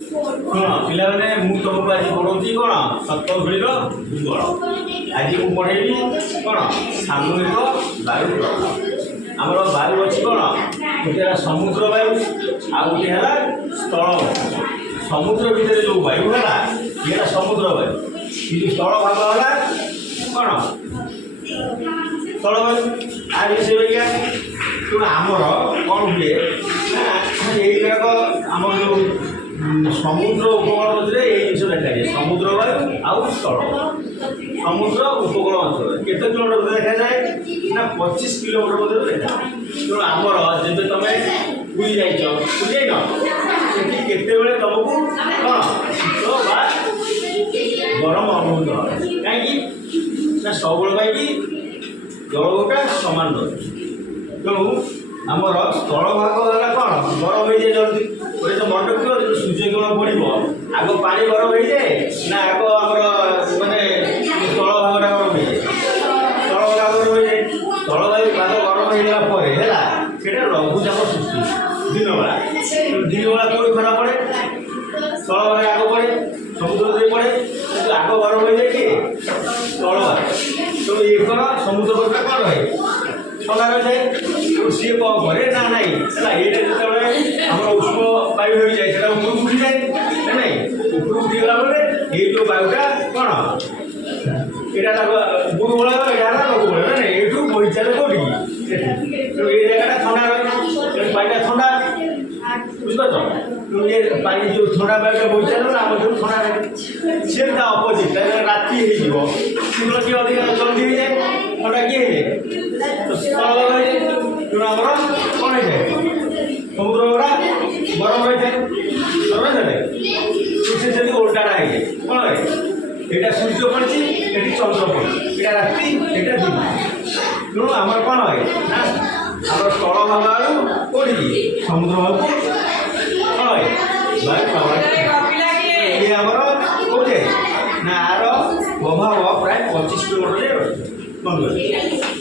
ଶୁଣ ପିଲାମାନେ, ମୁଁ ତୁମକୁ ଆଜି ପଢ଼ଉଛି କ'ଣ ସପ୍ତପିଢ଼ିର ଭୂଗୋଳ। ଆଜି ମୁଁ ପଢ଼େଇବି କ'ଣ ସାମୂହିକ ବାୟୁ ପ୍ରଭାବ। ଆମର ବାୟୁ ଅଛି କ'ଣ, ଗୋଟେ ହେଲା ସମୁଦ୍ର ବାୟୁ, ଆଉ ଗୋଟେ ହେଲା ସ୍ଥଳ ବାୟୁ। ସମୁଦ୍ର ଭିତରେ ଯେଉଁ ବାୟୁ ହେଲା ଇଏ ହେଲା ସମୁଦ୍ର ବାୟୁ, କିନ୍ତୁ ସ୍ଥଳ ଭାଗ ହେଲା କ'ଣ ସ୍ଥଳ ବାୟୁ। ଆ ବିଷୟ ଶୁଣ, ଆମର କ'ଣ ହୁଏ ନା ଏଇଗୁଡ଼ାକ ଆମର ଯେଉଁ ସମୁଦ୍ର ଉପକୂଳ ମଧ୍ୟରେ ଏଇ ଜିନିଷ ଦେଖାଯାଏ, ସମୁଦ୍ର ବାୟୁ ଆଉ ସ୍ଥଳ। ସମୁଦ୍ର ଉପକୂଳ ଅଞ୍ଚଳରେ କେତେ କିଲୋମିଟର ମଧ୍ୟରେ ଦେଖାଯାଏ ନା 25 କିଲୋମିଟର ମଧ୍ୟରେ ଦେଖାଯାଏ। ତେଣୁ ଆମର ଯେବେ ତମେ ପୁରୀ ଯାଇଛ, ପୁରୀ ଯାଇନ, ସେଠି କେତେବେଳେ ତମକୁ କ'ଣ ଶୀତ ବା ଗରମ ଅନୁଭୂତ ହେବ। କାହିଁକି ନା ସବୁବେଳେ ପାଇଁକି ଜଳବାୟୁଟା ସମାନ ରହୁଛି। ତେଣୁ ଆମର ସ୍ଥଳ ଭାଗ ହେଲା କ'ଣ ଗରମ ହେଇଯାଏ ଜଲ୍ଦି। ଗୋଟେ ତ ମନେ ରଖିବ, ଯେତେବେଳେ ସୂର୍ଯ୍ୟ କିରଣ ପଡ଼ିବ ଆଗ ପାଣି ଗରମ ହେଇଯାଏ ନା ଆଗ ଆମର ମାନେ ସ୍ଥଳ ଭାଗଟା ଗରମ ହେଇଯାଏ? ସ୍ଥଳ ଭାଗ ଗରମ ହେଇଯାଏ। ସ୍ଥଳବାୟୁ ଭାଗ ଗରମ ହେଇଗଲା ପରେ ହେଲା ସେଇଟା ଲଘୁଚାପ ସୃଷ୍ଟି ଦିନବେଳା। ଦିନବେଳା କେଉଁଠି ଖରା ପଡ଼େ? ସ୍ଥଳ ଭାଗ ଆଗ ପଡ଼େ, ସମୁଦ୍ର ଦେଇ ପଡ଼େ, କିନ୍ତୁ ଆଗ ଗରମ ହେଇଯାଏ କିଏ? ସ୍ଥଳ ଭାଗ। ତେଣୁ ଇଏ କ'ଣ ସମୁଦ୍ର ଭାଗଟା କ'ଣ ରହେ? ଥଣ୍ଡା ରହିଥାଏ। ସିଏ କ'ଣ କରେ ନା ନାହିଁ ହେଲା, ଏଇଟା ଯେତେବେଳେ ଆମର ଉଷ୍ମ ବାୟୁ ହୋଇଯାଏ ସେଟା ଉପରକୁ ଉଠିଯାଏ ନା ନାହିଁ? ଉପରକୁ ଉଠିଗଲା ପରେ ଏଇ ଯେଉଁ ବାୟୁଟା କ'ଣ ଏଇଟା ଗୁରୁବଳ, ଏଇଟା ହେଲା ଲଘୁବଳ ନା ନାହିଁ? ଏଇଠୁ ବହିଚାଲେ କେଉଁଠିକି? ତେଣୁ ଏଇ ଜାଗାଟା ଥଣ୍ଡା ରହେ, ତେଣୁ ପାଣିଟା ଥଣ୍ଡା, ବୁଝିପାରୁଛ? ତେଣୁ ଏ ପାଣି ଯେଉଁ ଥଣ୍ଡା ବାୟୁଟା ବହିଚାଲେ ଆମର ଯେଉଁ ଥଣ୍ଡା ରହେ। ସିଏ ତା ଅପୋଜିଟ୍, ରାତି ହେଇଯିବ ଶୀଘ୍ର କିଏ ଅଧିକା ଜଲ୍ଦି ହେଇଯାଏ, ଥଣ୍ଡା କିଏ ହେଇଯାଏ? ସ୍ଥଳ ଭାଗ ହେଇଯାଏ। ତେଣୁ ଆମର କ'ଣ ହେଇଯାଏ? ସମୁଦ୍ର ଭାଗଟା ଗରମ ରହିଥାଏ, ସେ ଯଦି ଓଲଟାଟା ହେଇଯାଏ କ'ଣ ହୁଏ? ଏଇଟା ସୂର୍ଯ୍ୟ ପଡ଼ିଛି, ଏଠି ଚନ୍ଦ୍ର ପଡ଼ିଛି, ଏଇଟା ରାତି, ଏଇଟା ଦିନ। ତେଣୁ ଆମର କ'ଣ ହୁଏ ନା ଆମର ସ୍ଥଳ ଭାଗ ଆଡ଼ୁ କେଉଁଠିକି ସମୁଦ୍ର ଭାଗକୁ କ'ଣ ହୁଏ ବାୟୁ ପ୍ରବାହ। ଇଏ ଆମର କେଉଁଠି ନା ଆର ପ୍ରଭାବ ପ୍ରାୟ 25 କିଲୋମିଟର ରହିଛି।